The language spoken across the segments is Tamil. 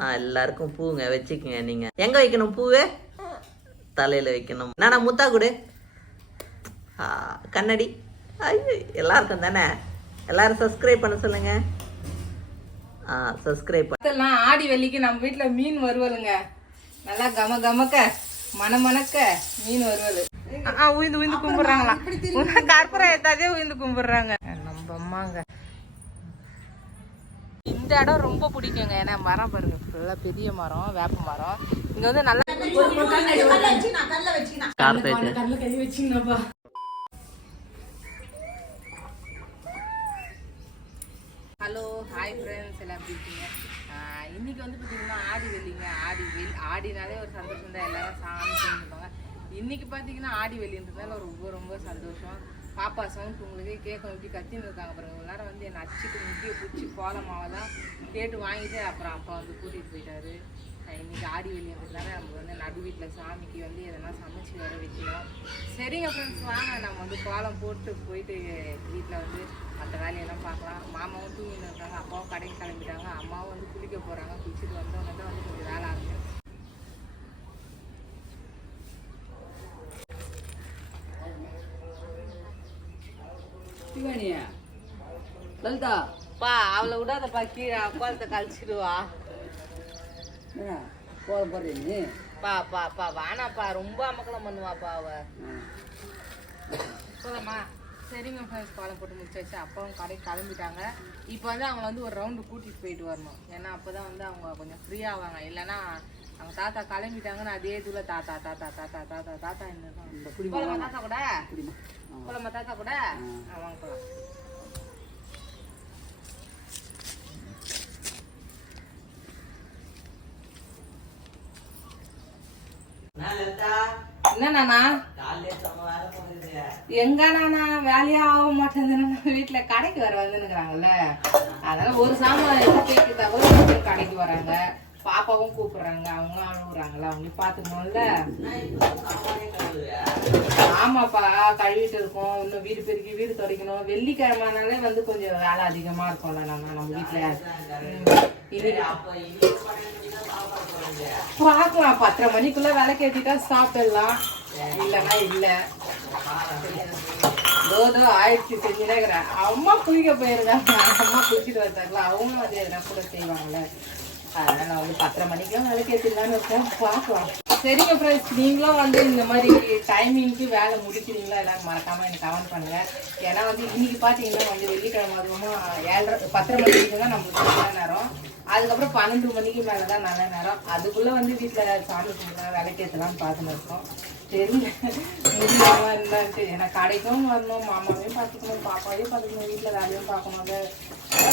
எல்லாருக்கும் பூங்க வச்சுக்கங்க நீங்க. எங்க வைக்கணும் பூவு? தலையில வைக்கணும். நானா முத்தா கொடு. ஆ, கண்ணாடி. ஐயோ எல்லாருக்கும் தானே? எல்லாரும் சப்ஸ்கிரைப் பண்ண சொல்லுங்க. ஆ சப்ஸ்கிரைப் பண்ண இதெல்லாம் ஆடி வெள்ளிக்கு நம்ம வீட்ல மீன் வறுவலுங்க நல்லா கம கமக்க மன மணக்க மீன் ஆ உயிந்து உயிந்து கும்பிடுறாங்களா? கற்பூரம் ஏத்தாதே உயிந்து கும்பிடுறாங்க. நம்ம அம்மாங்க. இந்த இடம் ரொம்ப பிடிக்குங்க. ஏன்னா மரம் பாருங்க ஃபுல்லா பெரிய மரம் வேப்ப மரம். இங்க வந்து நல்லா ஹலோ ஹாய் ஃப்ரெண்ட்ஸ் எல்லாம் எப்படி இருக்கீங்க? இன்னைக்கு வந்து பார்த்தீங்கன்னா ஆடி வெள்ளிங்க. ஆடி வெள்ளி ஆடினாலே ஒரு சந்தோஷம் தான் எல்லாரும் சாமி கும்பிடுவாங்க. இன்னைக்கு பார்த்தீங்கன்னா ஆடி வெள்ளின்றதுனால ரொம்ப ரொம்ப சந்தோஷம். பாப்பா சவுண்ட் உங்களுக்கு கேட்க இப்படி கத்தின்னு இருக்காங்க பாருங்க. நேரம் வந்து என்னை அச்சுட்டு முக்கிய பிடிச்சி கோல தான் கேட்டு வாங்கிட்டு அப்புறம் அப்பா வந்து கூட்டிகிட்டு போயிட்டாரு. இன்றைக்கி ஆடி வெள்ளின்றதுனால நம்ம வந்து நடு வீட்டில் சாமிக்கு வந்து எதனா சமைச்சு வர வைக்கணும். சரிங்க ஃப்ரெண்ட்ஸ் வாங்க. நம்ம வந்து கோலம் போட்டு போயிட்டு வீட்டில் வந்து மற்ற வேலையெல்லாம் பார்க்கலாம். மாமாவும் தூங்கிட்டு இருக்காங்க. அப்பாவும் கடைக்கு கிளம்பிட்டாங்க. அம்மாவும் வந்து குளிக்க போகிறாங்க குளிச்சுட்டு வந்தோம் தான் வந்து கொஞ்சம் வேலை ஆகுது சிவானியா? லலிதா? பா அவளை விடாதப்பா கீழே கோலத்தை கழிச்சிடுவா. போட போடுறீங்க நீ? பா பா பா வானாப்பா ரொம்ப அமக்கலம் பண்ணுவாப்பா அவ. போலாமா? சரிங்க ஃப்ரெண்ட்ஸ் கோலம் போட்டு முடிச்சாச்சு. அப்பாவும் கடைக்கு கிளம்பிட்டாங்க. இப்போ வந்து அவங்க வந்து ஒரு ரவுண்டு கூட்டிகிட்டு போயிட்டு வரணும். ஏன்னா அப்போ தான் வந்து அவங்க கொஞ்சம் ஃப்ரீ ஆவாங்க. இல்லைன்னா அவங்க தாத்தா கிளம்பிட்டாங்கன்னு அதே இதுல தாத்தா தாத்தா தாத்தா தாத்தா தாத்தா என்ன தாத்தா கூட? போலாமா தாத்தா கூட? ஆ, வாங்க போலாம். என்ன நானா? எங்க நானா? வேலையே ஆக மாட்டேங்குது. வீட்டுல கடைக்கு வர வந்துனுக்குறாங்கல்ல அதனால ஒரு சாமான் வீட்டுல கடைக்கு வராங்க. பாப்பாவும் கூப்பிடுறாங்க அவங்களும் அழுகுறாங்கல்ல அவங்களையும் பாத்துக்கணும்ல. ஆமாப்பா கழுவிட்டு இருக்கோம். இன்னும் வீடு பெருக்கி வீடு துடைக்கணும். வெள்ளிக்கிழமைனாலே வந்து கொஞ்சம் வேலை அதிகமா இருக்கும்ல நம்ம நம்ம வீட்டுல பார்க்கலாம் பத்தரை மணிக்குள்ள வேலை கேட்டுட்டா சாப்பிடலாம். இல்லைன்னா இல்ல. தோதோ ஆயிடுச்சு செஞ்சுனே அம்மா குளிக்க போயிருக்காங்க. அம்மா குளிச்சுட்டு வந்தாங்களா அவங்களும் அதே எதனா கூட செய்வாங்கல்ல. அதனால நான் வந்து பத்தரை மணிக்கெல்லாம் விளக்கு ஏத்திடலான்னு இருக்கேன். பார்க்கலாம். சரிங்க ஃப்ரெண்ட்ஸ் நீங்களும் வந்து இந்த மாதிரி டைமிங்க்கு வேலை முடிக்கிறீங்களா? எல்லாரும் மறக்காம எனக்கு கமெண்ட் பண்ணுங்க. ஏன்னா வந்து இன்னைக்கு பாத்தீங்கன்னா வந்து வெள்ளிக்கிழமை அதுவுமா ஏழரை பத்தரை மணிக்கு தான் நம்மளுக்கு நல்ல நேரம். அதுக்கப்புறம் பன்னெண்டு மணிக்கு மேலே தான் நல்ல நேரம். அதுக்குள்ள வந்து வீட்டில் சாமி கும்பிடலாம் விளக்கேற்றலாம்னு பார்த்துன்னு இருக்கோம். தெரியல முடியாம இருந்தான்ட்டு ஏன்னா கடைக்கும் வரணும் மாமாவையும் பார்த்துக்கணும் பாப்பாவையும் பார்த்துக்கணும் வீட்டில் வேலையும் பார்க்கணும்.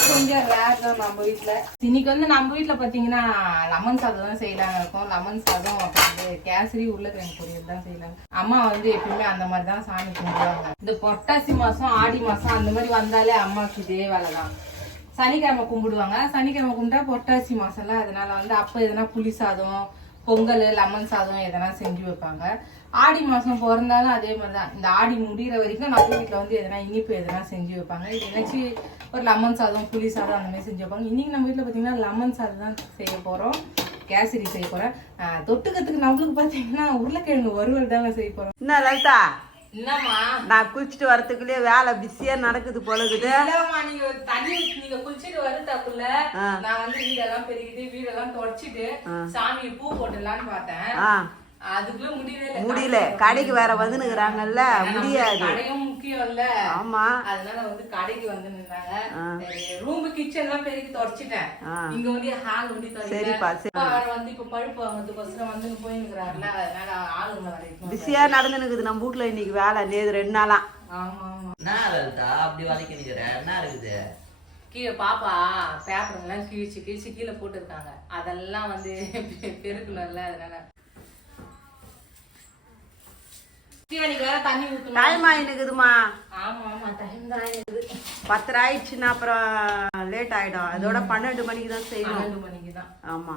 கொஞ்சம் ரேர் தான் நம்ம வீட்டில் இன்னைக்கு வந்து நம்ம வீட்டில் பார்த்தீங்கன்னா லெமன் சாதம் தான் செய்யலாங்க இருக்கும் லெமன் சாதம் அப்புறம் வந்து கேசரி உருளைக்கிழங்கு பொரியல் தான் செய்யலாங்க அம்மா வந்து எப்பயுமே அந்த மாதிரி தான் சாமி கும்பிடுவாங்க இந்த பொட்டாசி மாசம் ஆடி மாசம் அந்த மாதிரி வந்தாலே அம்மாவுக்கு இதே வேலை தான். சனிக்கிழமை கும்பிடுவாங்க சனிக்கிழமை கும்பிட்டா பொட்டாசி மாசம்ல அதனால வந்து அப்போ எதனா புளி சாதம் பொங்கல் லெமன் சாதம் எதனா செஞ்சு வைப்பாங்க. ஆடி மாசம் பிறந்தாலும் அதே மாதிரி தான். இந்த ஆடி முடிகிற வரைக்கும் நம்ம வீட்டில் வந்து எதனா இனிப்பு எதனா செஞ்சு வைப்பாங்க. இது நினச்சி ஒரு லெமன் சாதம் புளி சாதம் அந்த மாதிரி செஞ்சு வைப்பாங்க இன்னைக்கு நம்ம வீட்டில் பார்த்தீங்கன்னா லெமன் சாதம் தான் செய்ய போகிறோம் கேசரி செய்ய போகிறேன் தொட்டுக்கிறதுக்கு நம்மளுக்கு பார்த்தீங்கன்னா உருளைக்கிழங்கு வறுவல் தாங்க செய்ய போகிறோம் என்ன லலிதா? என்னம்மா நான் குளிச்சுட்டு வரதுக்குள்ளேயே வேலை பிஸியா நடக்குது போல இருக்குது இல்லம்மா, நீங்க தண்ணி நீங்க குளிச்சிட்டு வருதாக்குள்ள. நான் வந்து வீடெல்லாம் பெருக்கிட்டு வீடெல்லாம் தொடச்சிட்டு சாமி பூ போட்டுடலான்னு பார்த்தேன். அதுக்குள்ள முடியவே இல்லை. முடியல. கடைக்கு வேற வந்துனுக்குறாங்கல்ல முடியாது. கடையும் முக்கியம் இல்ல. ஆமா. அதனால வந்து கடைக்கு வந்து நின்னாங்க ரூம் கிச்சன் எல்லாம் பெருக்கி தொடச்சிட்டேன். இங்க வந்து ஹால் வந்து சரிப்பா, சரி. வந்து இப்ப பழுப்பு வாங்குறதுக்கோசரம் வந்து போயிருக்கிறாருல அதனால ஆளுங்க வரைக்கும் பிஸியா நடந்துனுக்குது நம்ம வீட்ல இன்னைக்கு வேலை. நேது ரெண்டு நாளா. ஆமா ஆமா. என்ன லலிதா அப்படி வலிக்க நிக்கிற? என்ன இருக்குது? கீழே பாப்பா பேப்பருங்கெல்லாம் கிழிச்சு கிழிச்சு கீழே போட்டிருக்காங்க. அதெல்லாம் வந்து பெருக்கணும்ல அதனால தீவனிக்கு வேற தண்ணி ஊத்தணும் டைம் ஆயினுக்குதுமா. ஆமா ஆமா டைம் தான் ஆயிடுது பத்தரை ஆயிடுச்சுன்னா அப்புறம் லேட் ஆயிடும். அதோட பன்னெண்டு மணிக்கு தான் செய்யணும். மணிக்கு தான். ஆமா.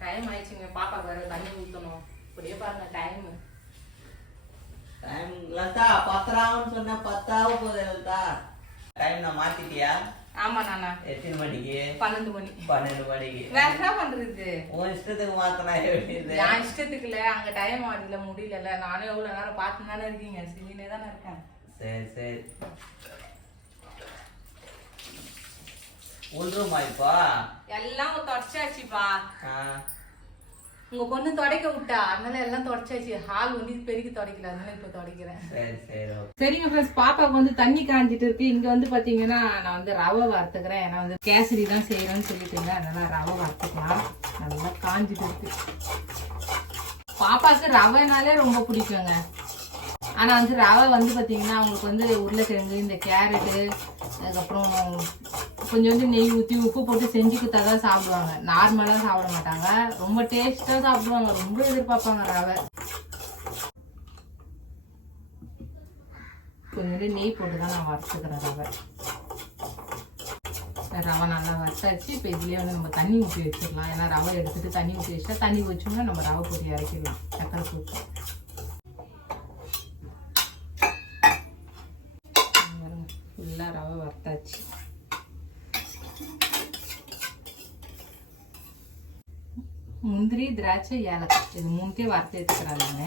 டைம் ஆயிடுச்சுங்க. பாப்பா வேற தண்ணி ஊற்றணும் அப்படியே பாருங்க டைம் டைம் லதா பத்தராவும் சொன்னா பத்தாவது போகுது லதா. டைம் நான் மாத்திட்டியா? ஆமா நானா. எத்தனை மணிக்கு? பன்னெண்டு மணி. பன்னெண்டு மணிக்கு. வேற என்ன பண்றது? உன் இஷ்டத்துக்கு மாத்தினா எப்படி நான் இஷ்டத்துக்கு இல்ல அங்க டைம் ஆடல முடியல நானும் எவ்வளவு நேரம் பார்த்து தானே இருக்கீங்க? செஞ்சுனே தானே இருக்கேன். சரி சரி. உள்றோமா இப்போ? எல்லாம் தொடச்சாச்சுப்பா. ஆ, உங்க பொண்ணு துடைக்க விட்டா அதனால எல்லாம் தொடச்சாச்சு. ஹால் வந்து பெருக்கி துடைக்கல அதனால இப்ப துடைக்கிறேன். சரி சரி okay. சரிங்க ஃப்ரெண்ட்ஸ் பாப்பாவுக்கு வந்து தண்ணி காஞ்சிட்டு இருக்கு. இங்க வந்து பாத்தீங்கன்னா நான் வந்து ரவை வறுத்துக்கிறேன். ஏன்னா வந்து கேசரி தான் செய்யறேன்னு சொல்லிட்டு இருந்தேன். அதனால ரவை வறுத்துக்கலாம். நல்லா காஞ்சிட்டு இருக்கு. பாப்பாவுக்கு ரவைனாலே ரொம்ப பிடிக்குங்க. ஆனால் வந்து ரவை வந்து பார்த்தீங்கன்னா அவங்களுக்கு வந்து உருளைக்கிழங்கு இந்த கேரட்டு அதுக்கப்புறம் கொஞ்சோண்டு நெய் ஊற்றி உப்பு போட்டு செஞ்சு கொடுத்தா தான் சாப்பிடுவாங்க. நார்மலாக சாப்பிட மாட்டாங்க. ரொம்ப டேஸ்ட்டாக சாப்பிடுவாங்க. ரொம்ப எதிர்பார்ப்பாங்க ரவை. கொஞ்சோண்டு நெய் போட்டு தான் நான் வறுத்துக்கிறேன் ரவை. ரவை நல்லா வறுத்தாச்சு. இப்போ இதுலேயே வந்து நம்ம தண்ணி ஊற்றி வச்சிடலாம். ஏன்னா ரவை எடுத்துட்டு தண்ணி ஊற்றி வச்சா தண்ணி வச்சோம்னா நம்ம ரவை பொடி இறக்கிடலாம். சக்கரை போட்டு ஃபுல்லாக ரவை வறுத்தாச்சு முந்திரி திராட்சை ஏலக்காய். இது மூணுத்தையும் வறுத்து எடுத்துக்கிறாங்க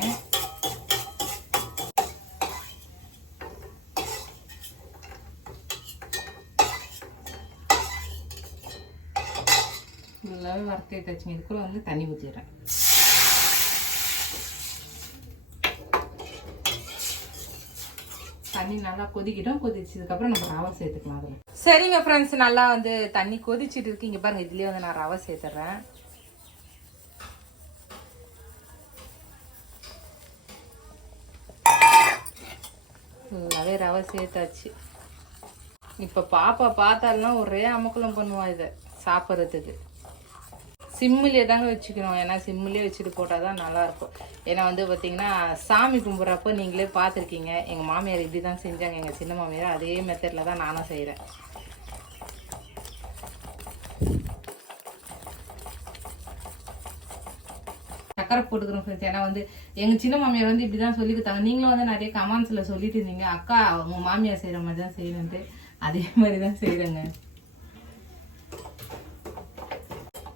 ஃபுல்லாகவே வறுத்து எடுத்தாச்சுங்க. இதுக்குள்ள வந்து தண்ணி ஊற்றிடுறேன் தண்ணி நல்லா கொதிக்கிட்டோம். கொதிச்சதுக்கப்புறம் நம்ம ரவை சேர்த்துக்கலாம் அதில். சரிங்க ஃப்ரெண்ட்ஸ் நல்லா வந்து தண்ணி கொதிச்சிட்டு இருக்கு. இங்கே பாருங்க இதுலேயே வந்து நான் ரவை சேர்த்துறேன். நல்லாவே ரவை சேர்த்தாச்சு. இப்போ பாப்பா பார்த்தாலாம் ஒரே அமக்கலம் பண்ணுவா இதை சாப்பிட்றதுக்கு. சிம்மிலே தாங்க வச்சுக்கணும். ஏன்னா சிம்மிலே வச்சுட்டு போட்டால் தான் நல்லாயிருக்கும். ஏன்னா வந்து பார்த்தீங்கன்னா சாமி கும்பிட்றப்போ நீங்களே பார்த்துருக்கீங்க எங்கள் மாமியார் இப்படி தான் செஞ்சாங்க. எங்கள் சின்ன மாமியார் அதே மெத்தடில் தான் நானும் செய்கிறேன் சக்கரை போட்டுக்கிறோம் ஃப்ரெண்ட்ஸ் ஏன்னா வந்து எங்கள் சின்ன மாமியார் வந்து இப்படி தான் சொல்லி கொடுத்தாங்க. நீங்களும் வந்து நிறைய கமெண்ட்ஸில் சொல்லிட்டு இருந்தீங்க. அக்கா உங்கள் மாமியார் செய்கிற மாதிரி தான் செய்யணுன்ட்டு அதே மாதிரி தான் செய்கிறேங்க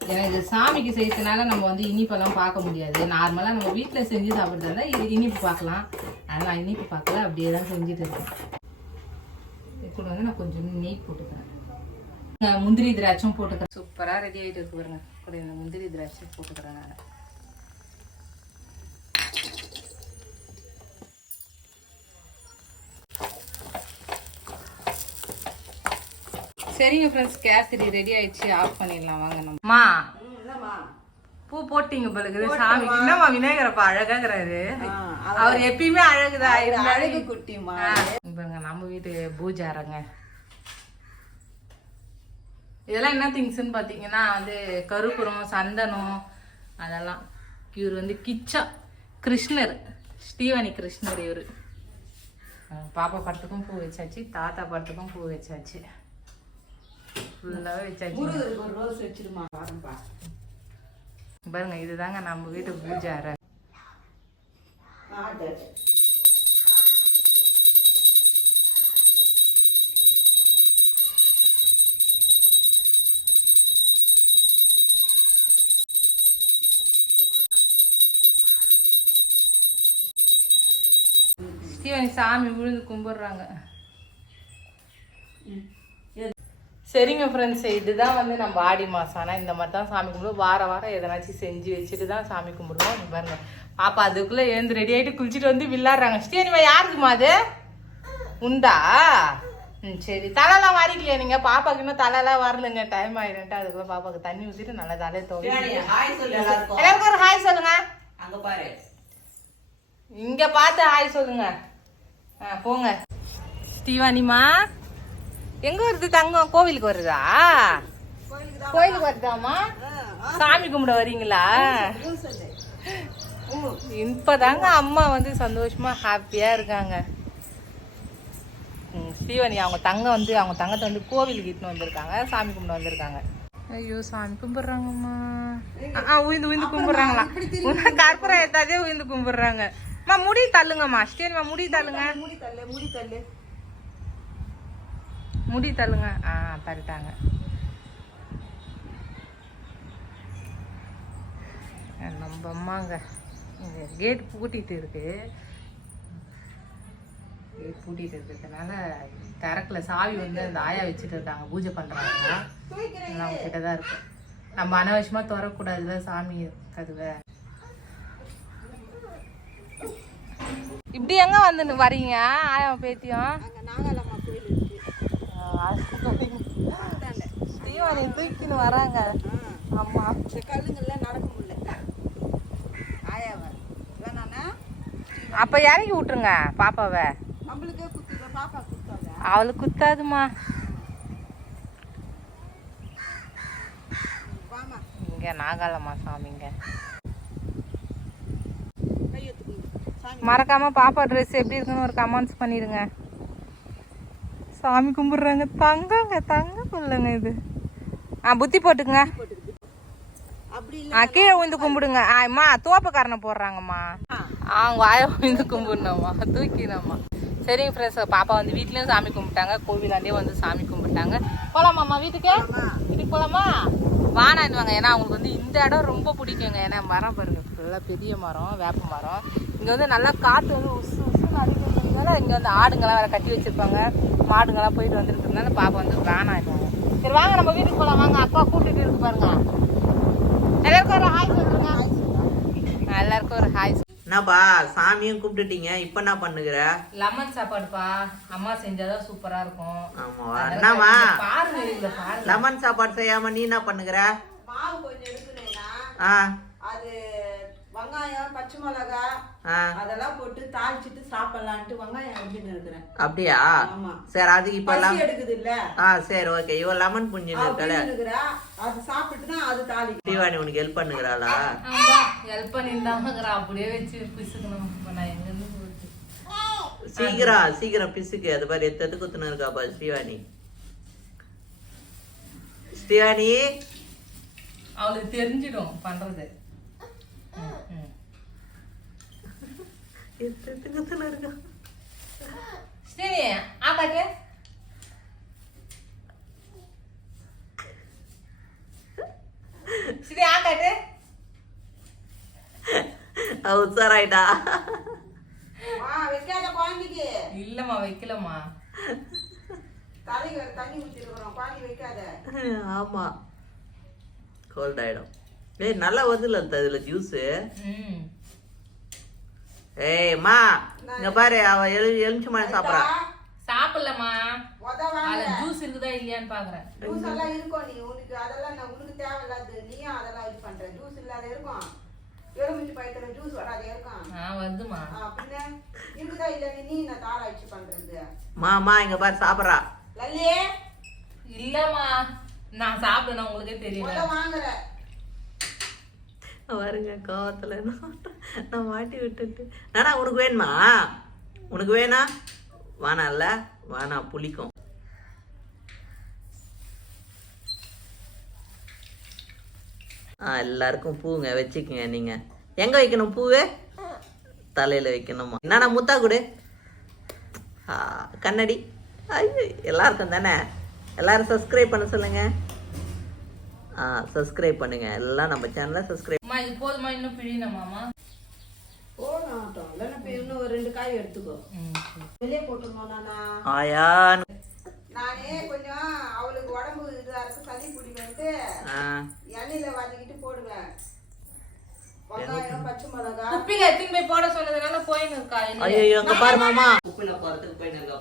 ஏன்னா இது சாமிக்கு செய்யறதுனால நம்ம வந்து இனிப்பெல்லாம் பார்க்க முடியாது. நார்மலாக நம்ம வீட்டில் செஞ்சு சாப்பிட்றதா இருந்தால் இது இனிப்பு பார்க்கலாம். ஆனால் நான் இனிப்பு பார்க்கல அப்படியே தான் செஞ்சுட்டு இருக்கேன். இது கூட வந்து நான் கொஞ்சம் நெய் போட்டுக்கிறேன். முந்திரி திராட்சையும் போட்டுக்கிறேன். சூப்பராக ரெடி ஆகிட்டு இருக்கு பாருங்க. கூட முந்திரி திராட்சை போட்டுக்கிறேன் நான். சரிங்க ஃப்ரெண்ட்ஸ் கேசரி ரெடி ஆயிடுச்சு. ஆஃப் பண்ணிடலாம். வாங்க நம்ம. பூ போட்டீங்க பழுகுது சாமி என்னம்மா விநாயகரப்பா அழகாகிறாரு? அவர் எப்பயுமே அழகுதா அழகு குட்டிமா பாருங்க நம்ம வீட்டு பூஜாரங்க இதெல்லாம் என்ன திங்ஸ்ன்னு பார்த்தீங்கன்னா வந்து கருப்புரம் சந்தனம் அதெல்லாம். இவர் வந்து கிச்சா கிருஷ்ணர் ஸ்ரீவாணி கிருஷ்ணர் இவர். பாப்பா படத்துக்கும் பூ வச்சாச்சு தாத்தா படத்துக்கும் பூ வச்சாச்சு. ஃபுல்லாகவே வச்சாச்சு. ஒரு ரோஸ் வச்சிருமா? பாருப்பா பாருங்க இதுதாங்க நம்ம வீட்டு பூஜை அறை. சாமி விழுந்து கும்பிடுறாங்க. சரிங்க ஃப்ரெண்ட்ஸ் இதுதான் வந்து நம்ம ஆடி மாதம் ஆனால் இந்த மாதிரி தான் சாமி கும்பிடுவோம். வார வாரம் எதனாச்சும் செஞ்சு வச்சுட்டு தான் சாமி கும்பிடுவோம். பாருங்க. பாப்பா அதுக்குள்ளே எழுந்து ரெடி ஆகிட்டு குளிச்சுட்டு வந்து விளாட்றாங்க ஸ்ரீனிவா யாருக்குமா அது? உண்டா? ம் சரி. தலைலாம் வாரிக்கலையா நீங்கள் பாப்பாக்கு இன்னும் தலைலாம் வரலங்க. டைம் ஆயிடும்ட்டு அதுக்குள்ள பாப்பாக்கு தண்ணி ஊற்றிட்டு நல்லா தலையை சொல்லு எல்லாருக்கும். ஒரு ஹாய் சொல்லுங்க. அங்க பாரு. இங்க பார்த்து ஹாய் சொல்லுங்க. ஆ போங்க. ஸ்ரீவாணிமா எங்க வருது தங்கம்? கோவிலுக்கு வருதா? கோயிலுக்கு வருதாமா சாமி கும்பிட வரீங்களா? இப்பதாங்க அம்மா வந்து சந்தோஷமா ஹாப்பியா இருக்காங்க. ஸ்ரீவாணி அவங்க தங்க வந்து அவங்க தங்கத்தை வந்து கோவிலுக்கு இட்டுன்னு வந்திருக்காங்க. சாமி கும்பிட வந்திருக்காங்க. ஐயோ சாமி கும்பிடுறாங்கம்மா. ஆ உயிந்து உயிந்து கும்பிடுறாங்களா? உன்ன கற்பூரம் ஏத்தாதே உயிந்து கும்பிடுறாங்க. அம்மா முடி தள்ளுங்கம்மா. ஸ்டேனிமா முடி தள்ளுங்க. முடி தள்ளு முடி தள்ளு. முடி தள்ளுங்க. ஆ தள்ளிட்டாங்க. நம்ம அம்மாங்க. இங்கே கேட் பூட்டிகிட்டு இருக்கு. கேட் பூட்டிகிட்டு இருக்கிறதுனால திறக்கல சாவி வந்து அந்த ஆயா வச்சுட்டு இருக்காங்க. பூஜை பண்ணுறாங்க அவங்க கிட்ட தான் இருக்கும். நம்ம அனாவசியமாக திறக்கக்கூடாதுல சாமி கதுவை. இப்படி எங்க வந்து வரீங்க? ஆயா பேத்தியும் அங்க நாகாலம்மா கோயில் இருக்கு தீவானி தூக்கின்னு வராங்க. ஆமா கல்லுங்கள்ல நடக்க முடியல. ஆயாவ. வேணாண்ணா அப்ப இறக்கி விட்டுருங்க பாப்பாவை. நம்மளுக்கே பாப்பா குத்தாங்க அவளுக்கு குத்தாதுமா. இங்க நாகாலம்மா சாமிங்க. மறக்காம பாப்பா ட்ரெஸ் எப்படி இருக்குன்னு ஒரு கமெண்ட்ஸ் பண்ணிடுங்க. சாமி கும்பிடுறாங்க. தங்கங்க தங்க பிள்ளைங்க இது. ஆ புத்தி போட்டுக்குங்க. ஆ கீழே விழுந்து கும்பிடுங்க. ஆ அம்மா தோப்பக்காரனை போடுறாங்கம்மா. அவங்க வாய விழுந்து கும்பிடணும்மா. தூக்கிடணும்மா. சரிங்க ஃப்ரெண்ட்ஸ் பாப்பா வந்து வீட்லயும் சாமி கும்பிட்டாங்க. கோவிலாண்டே வந்து சாமி கும்பிட்டாங்க. போலாமாம்மா வீட்டுக்கு? வீட்டுக்கு போலாமா? வானான்னு வாங்க. ஏன்னா அவங்களுக்கு வந்து இந்த இடம் ரொம்ப பிடிக்குங்க. ஏன்னா மரம் பாருங்க ஃபுல்லாக பெரிய மரம் வேப்ப மரம். இங்கே வந்து நல்லா காற்று வந்து உசு அடிக்கிறதுனால இங்கே வந்து ஆடுங்கெல்லாம் வேற கட்டி வச்சிருப்பாங்க. மாடுங்கெல்லாம் போயிட்டு வந்துருக்கிறதுனால பாப்பா வந்து வேணாம் சரி வாங்க நம்ம வீட்டுக்கு போகலாம் வாங்க அக்கா கூட்டிட்டு இருக்கு பாருங்க. எல்லாருக்கும் ஒரு ஹாய் சொல்லுங்க. எல்லாருக்கும் ஒரு ஹாய் என்னப்பா சாமியும் கூப்பிட்டுட்டீங்க. இப்ப என்ன பண்ணுகிற? லெமன் சாப்பாடுப்பா. அம்மா செஞ்சாதான் சூப்பரா இருக்கும். ஆமாவா என்னம்மா? பாருங்க லெமன் சாப்பாடு செய்யாம நீ என்ன பண்ணுகிற? மாவு கொஞ்சம் இருக்குனேனா ஆ. அது வெங்காயம் பச்சை மிளகா ஆ. அதெல்லாம் போட்டு தாளிச்சிட்டு சாப்பிடலான்ட்டு வெங்காயம் அரிஞ்சுன்னு இருக்கிறேன். அப்படியா? ஆமா. சரி அதுக்கு இப்ப எல்லாம் எடுக்குது இல்ல ஆ சரி ஓகே. இவ லெமன் புஞ்சின்னு இருக்கல இருக்கிறா. அது சாப்பிட்டு தான் அது தாளி தீவாணி உனக்கு ஹெல்ப் பண்ணுகிறாளா? ஆமா ஹெல்ப் பண்ணிருந்தாங்க அப்படியே வச்சு பிசுக்கணும். இப்ப நான் எங்க இருந்து போச்சு சீக்கிரம் சீக்கிரம் பிசுக்கு. அது மாதிரி எத்து எத்து குத்துன்னு இருக்காப்பா ஸ்ரீவாணி. ஸ்ரீவாணி? அவளுக்கு தெரிஞ்சிடும் பண்றது. எத்து குத்துன்னு இருக்கா? சரி ஆகாட்டு சரி ஆகாட்டு அவ உஷாராயிட்டா? ஆ வைக்காத குழந்தைக்கு. இல்லம்மா வைக்கலம்மா. தலைக்கு வேற தண்ணி ஊற்றிருக்கிறோம் குழந்தை வைக்காத. ஆமா. கோல்ட் ஆயிடும். ஏய் நல்லா வருதுல்ல அந்த இதுல ஜூஸ் ம். ஏய் அம்மா இங்க பாரு அவ எழு எலுமிச்சம்பழம் சாப்பிட்றா. சாப்பிடலம்மா. அதுல ஜூஸ் இருக்குதா இல்லையான்னு பாக்குறேன். ஜூஸ் எல்லாம் இருக்கும் நீ? உனக்கு அதெல்லாம் நான் உனக்கு தேவையில்லாது. நீயும் அதெல்லாம் இது பண்ற. ஜூஸ் இல்லாத இருக்கும். எலுமிச்சி பழத்துல ஜூஸ் வராத இருக்கும். ஆ வருதுமா பின்ன இருக்குதா இல்ல நீ? நான் தாராய்ச்சி பண்றது? மாமா இங்க பாரு சாப்பிட்றா. லல்லியே இல்லம்மா. நான் சாப்பிடணும் உங்களுக்கே தெரியல. முத பாருங்க வருங்க நான் மாட்டி விட்டுட்டு. நானா உனக்கு வேணுமா? உனக்கு வேணா? வானால வானா புளிக்கும். ஆ எல்லாருக்கும் பூங்க வச்சுக்கோங்க நீங்கள் எங்கே வைக்கணும் பூவு? தலையில் வைக்கணுமா? என்னடா முத்தா கொடு. ஆ, கண்ணாடி. ஐயோ எல்லாருக்கும் தானே? எல்லாரும் சப்ஸ்கிரைப் பண்ண சொல்லுங்கள் ஆ சப்ஸ்கிரைப் பண்ணுங்கள் எல்லாம் நம்ம சேனலை சப்ஸ்கிரைப் அம்மா இது போதுமா? இன்னும் பிழியணுமாமா போகணும் இல்லைன்னா இப்ப இன்னும் ஒரு ரெண்டு காய் எடுத்துக்கோ. ம் வெளியே போட்டுருந்தோம் நானா? ஆயா. நானே கொஞ்சம் அவளுக்கு உடம்பு இதா இருக்கு சளி பிடிக்கும்ட்டு ஆ. எண்ணெயில வதக்கிட்டு போடுவேன். அங்க.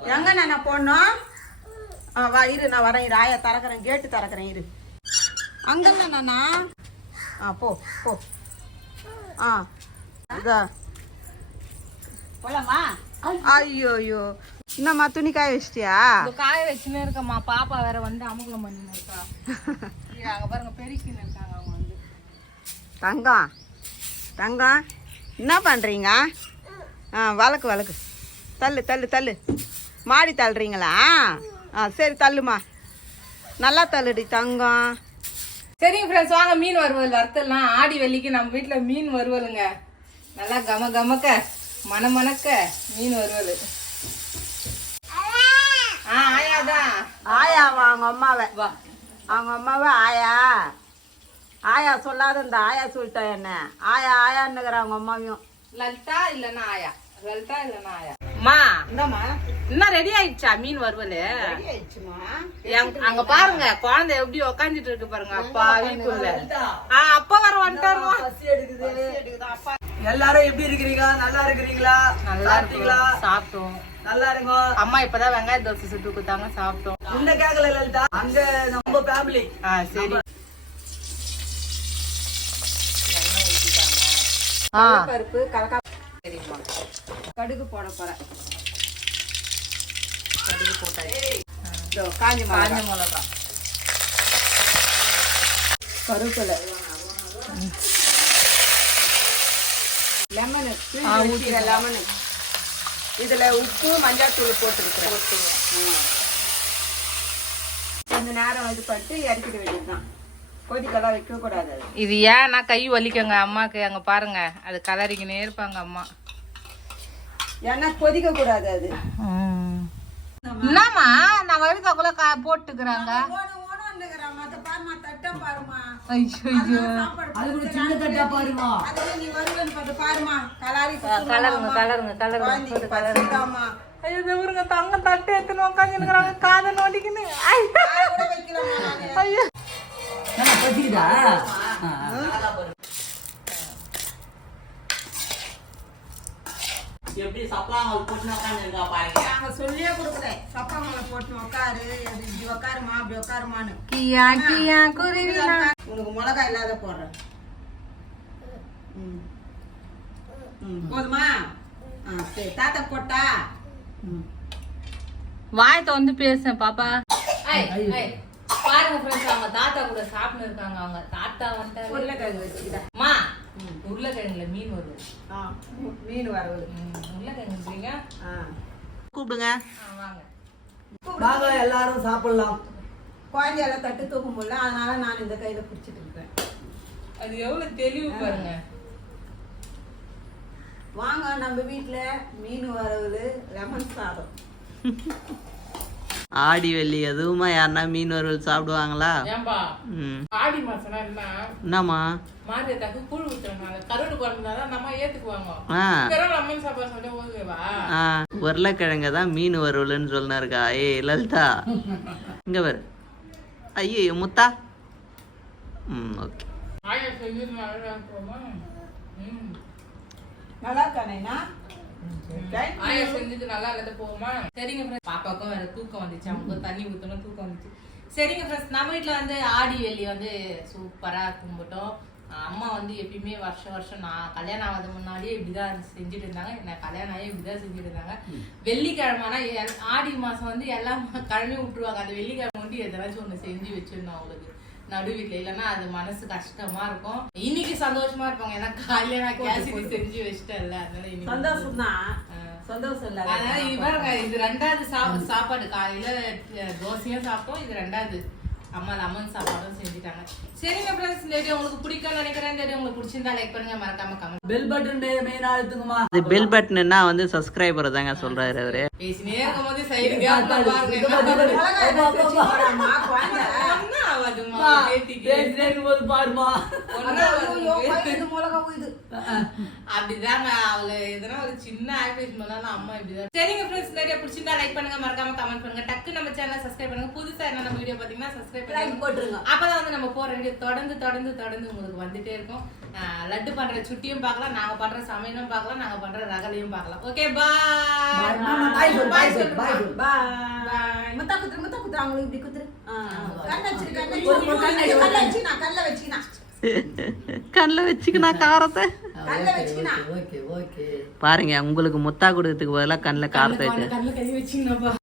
எங்க நான் போடணும்? இரு நான் வரேன் இரு. ஆயா திறக்கிறேன் கேட்டு திறக்கிறேன் இரு. அங்கல்ல நானா? ஆ போ போ. ஆ இதா. போலாமா? ஐயோ ஐயோ என்னம்மா துணி காய வச்சிட்டியா? காய வச்சுன்னு இருக்கம்மா. பாப்பா வேற வந்து அமுகலம் பண்ணின்னு இருக்கா. அங்க பாருங்க பெருக்கின்னு இருக்காங்க அவங்க வந்து. தங்கம். தங்கம். என்ன பண்ணுறீங்க ஆ வழக்கு வழக்கு தள்ளு தள்ளு தள்ளு. மாடி தள்ளுறீங்களா? ஆ சரி தள்ளுமா. நல்லா தள்ளுடி தங்கம். சரிங்க ஃப்ரெண்ட்ஸ் வாங்க மீன் வறுவல் வறுத்தலாம் ஆடி வெள்ளிக்கு நம்ம வீட்ல மீன் வறுவலுங்க. நல்லா கம கமக்க மண மணக்க மீன் வறுவல். ஆ ஆயாதான் ஆயாவா அவங்க அம்மாவை. வா. அவங்க அம்மாவை ஆயா. ஆயா சொல்லாத இந்த ஆயா சொல்லிட்டா என்ன? ஆயா ஆயான்னுங்கிற அவங்க அம்மாவையும். லலிதா இல்லன்னா ஆயா? லலிதா இல்லன்னா ஆயா? அம்மா. இந்தாம்மா என்ன ரெடி ஆயிடுச்சா? மீன் வறுவல். அங்க பாருங்க குழந்தை எப்படி உக்காந்துட்டு இருக்கு பாருங்க அப்பா வீட்டுக்குள்ள. ஆ அப்பா வர வந்துட்டாருமா எல்லாரும் எப்படி இருக்கிறீங்க? நல்லா இருக்கிறீங்களா? நல்லா இருக்கும். சாப்பிட்டோம். நல்லா இருங்க அம்மா இப்பதான் வெங்காய தோசை சுட்டு கொடுத்தாங்க சாப்பிட்டோம். உன்ன கேக்கல லலிதா அங்க நம்ம ஃபேமிலி ஆ சரி. பருப்பு கலக்கா சரிம்மா கடுகு போட போறேன். கடுகு போட்டாச்சு. காஞ்ச காஞ்ச மிளகா. கருவேப்பிலை. லெமனு ஊத்திக்கலாம். லெமனு இதுல உப்பு மஞ்சள் தூள் போட்டுருக்குறேன். கொஞ்ச நேரம் இது பண்ணிட்டு இறக்கிட வேண்டியதுதான். கொதிக்கெல்லாம் வைக்க கூடாது அது இது ஏன்னா கை வலிக்கங்க? அம்மாக்கு அங்க பாருங்க. அது கலரிக்கினே இருப்பாங்க அம்மா. ஏன்னா கொதிக்க கூடாது அது என்னம்மா? நான் வருதாக்குள்ள கா போட்டுக்கிறாங்க. ஐயோ. பாருமா. நீ வருவேன்னு பார்த்து பாருமா கலாரி கலருங்க கலருங்க கலருங்க. குழந்தைக்கு பசிதாம்மா. ஐயோ இவருங்க தங்க தட்டு எடுத்துன்னு உட்காந்துருக்காங்க காதை நோண்டிக்கின்னு? ஐயோ. பசிக்குதா எப்படி சப்பலாம் போட்டு உட்காந்துருக்கா பாருங்க. நாங்க சொல்லியே கொடுக்குறேன். சப்பாங்களை போட்டு உக்காரு அது இப்படி உக்காருமா அப்படி உக்காருமான்னு. கியா கியா குருவினா. உனக்கு மிளகாய் இல்லாத போடுறேன். ம். ம், போதுமா? ஆ சரி. தாத்தா போட்டா? ம். வாய் திறந்து பேசுறேன் பாப்பா. பாருங்க ஃப்ரெண்ட்ஸ் அவங்க தாத்தா கூட சாப்பிட்டு இருக்காங்க. அவங்க தாத்தா வந்துட்டாரு. உருளைக்கிழங்கு வச்சுக்கிட்டா அம்மா உருளைக்கிழங்குல மீன் வருது. ஆ மீன் வரவல் உருளைக்கிழங்குறீங்க கூப்பிடுங்க. வாங்க. வாங்க எல்லாரும் சாப்பிடலாம். குழந்தையெல்லாம் தட்டு தூக்க முடியல அதனால நான் இந்த கையில பிடிச்சிட்டு இருக்கேன். அது எவ்வளவு தெளிவு பாருங்க. வாங்க நம்ம வீட்ல மீன் வரவல் லெமன் சாதம். ஆடி வெள்ளி எதுவுமா யாருன்னா மீன் வறுவல் சாப்பிடுவாங்களா? ஆடி மாசம்னா என்ன என்னம்மா? மாரியத்தாக்கு கூழ் ஊத்துறனால கருடு குழம்புனால நம்ம ஏத்துக்குவாங்க. உருளைக்கிழங்க தான் மீன் வறுவல்னு சொன்னாருக்கா ஏய் லலிதா. இங்க பாரு. ஐயோ முத்தா. ம் ஓகே. நல்லா இருக்கானேண்ணா ஆயா நல்லா இல்லாத சரிங்க ஃப்ரெண்ட்ஸ் பாப்பாவுக்கும் வேற தூக்கம் வந்துச்சு. அவங்களுக்கும் தண்ணி ஊத்தணும் தூக்கம் வந்துச்சு. சரிங்க ஃப்ரெண்ட்ஸ் நம்ம வீட்ல வந்து ஆடி வெள்ளி வந்து சூப்பரா கும்பிட்டோம். அம்மா வந்து எப்பயுமே வருஷம் வருஷம் நான் கல்யாணம் ஆகாத முன்னாடியே இப்படிதான் செஞ்சுட்டு இருந்தாங்க. நான் கல்யாணம் ஆகி இப்படிதான் செஞ்சுட்டு இருந்தாங்க. வெள்ளிக்கிழமைனா ஆடி மாசம் வந்து எல்லா கிழமையும் விட்டுருவாங்க. அந்த வெள்ளிக்கிழமை வந்து எதனாச்சும் ஒண்ணு செஞ்சு வச்சிருந்தோம் அவங்களுக்கு. நடு வீட்டுல இல்லைன்னா அது மனசு கஷ்டமா இருக்கும். இன்னைக்கு சந்தோஷமா இருப்பாங்க. ஏன்னா காலையில நான் கேசரி செஞ்சு வச்சிட்டேன்ல அதனால இன்னைக்கு சந்தோஷம் தான் சந்தோஷம் இல்ல அதனால இது பாருங்க இது ரெண்டாவது சாப் சாப்பாடு. காலையில தோசையும் சாப்பிட்டோம். இது ரெண்டாவது. அம்மா லெமன் சாப்பாடும் செஞ்சுட்டாங்க. சரிங்க ஃப்ரெண்ட்ஸ் இந்த வீடியோ உங்களுக்கு பிடிக்கும்னு நினைக்கிறேன். இந்த வீடியோ உங்களுக்கு பிடிச்சிருந்தா லைக் பண்ணுங்க. மறக்காம கமெண்ட் பெல் பட்டன் மெயின் அழுத்துங்கம்மா இது பெல் பட்டன்னா வந்து சப்ஸ்கிரைபர் தாங்க சொல்றாரு அவரு. பேசினே இருக்கும் போது சைடு பாருங்க. பேத்திக்கு. பாருமா. அப்படிதாங்க அவள எதனா ஒரு சின்ன ஆக்டிவேஷன் பண்ணாலும் அம்மா இப்படிதான். சரிங்க ஃப்ரெண்ட்ஸ் நிறைய பிடிச்சிருந்தா லைக் பண்ணுங்க மறக்காம கமெண்ட் பண்ணுங்க. டக்கு நம்ம சேனல் சப்ஸ்கிரைப் பண்ணுங்க. புதுசா என்ன நம்ம வீடியோ பாத்தீங்கன்னா சப்ஸ்கிரைப் பண்ணுங்க போட்டுருங்க. அப்பதான் வந்து நம்ம போற வீடியோ தொடர்ந்து தொடர்ந்து தொடர்ந்து உங்களுக்கு வந்துட்டே இருக்கும். லட்டு பண்ற சுட்டியும் பார்க்கலாம் நாங்க பண்ற சமையலும் பார்க்கலாம் நாங்க பண்ற ரகலையும் பார்க்கலாம். ஓகே பாய் பாய் சொல்லு பாய் முத்தா குத்துரு முத்தா குத்துரு. அவங்களுக்கு இப்படி குத்துரு. கண்ண வச்சிரு கண்ண கல்ல வச்சு நான் கல்ல வச்சுக்கினா கண்ணில் வச்சுக்கணும் காரத்தை. பாருங்க உங்களுக்கு முத்தா கொடுக்கறதுக்கு பதிலாக கண்ணில் காரத்தை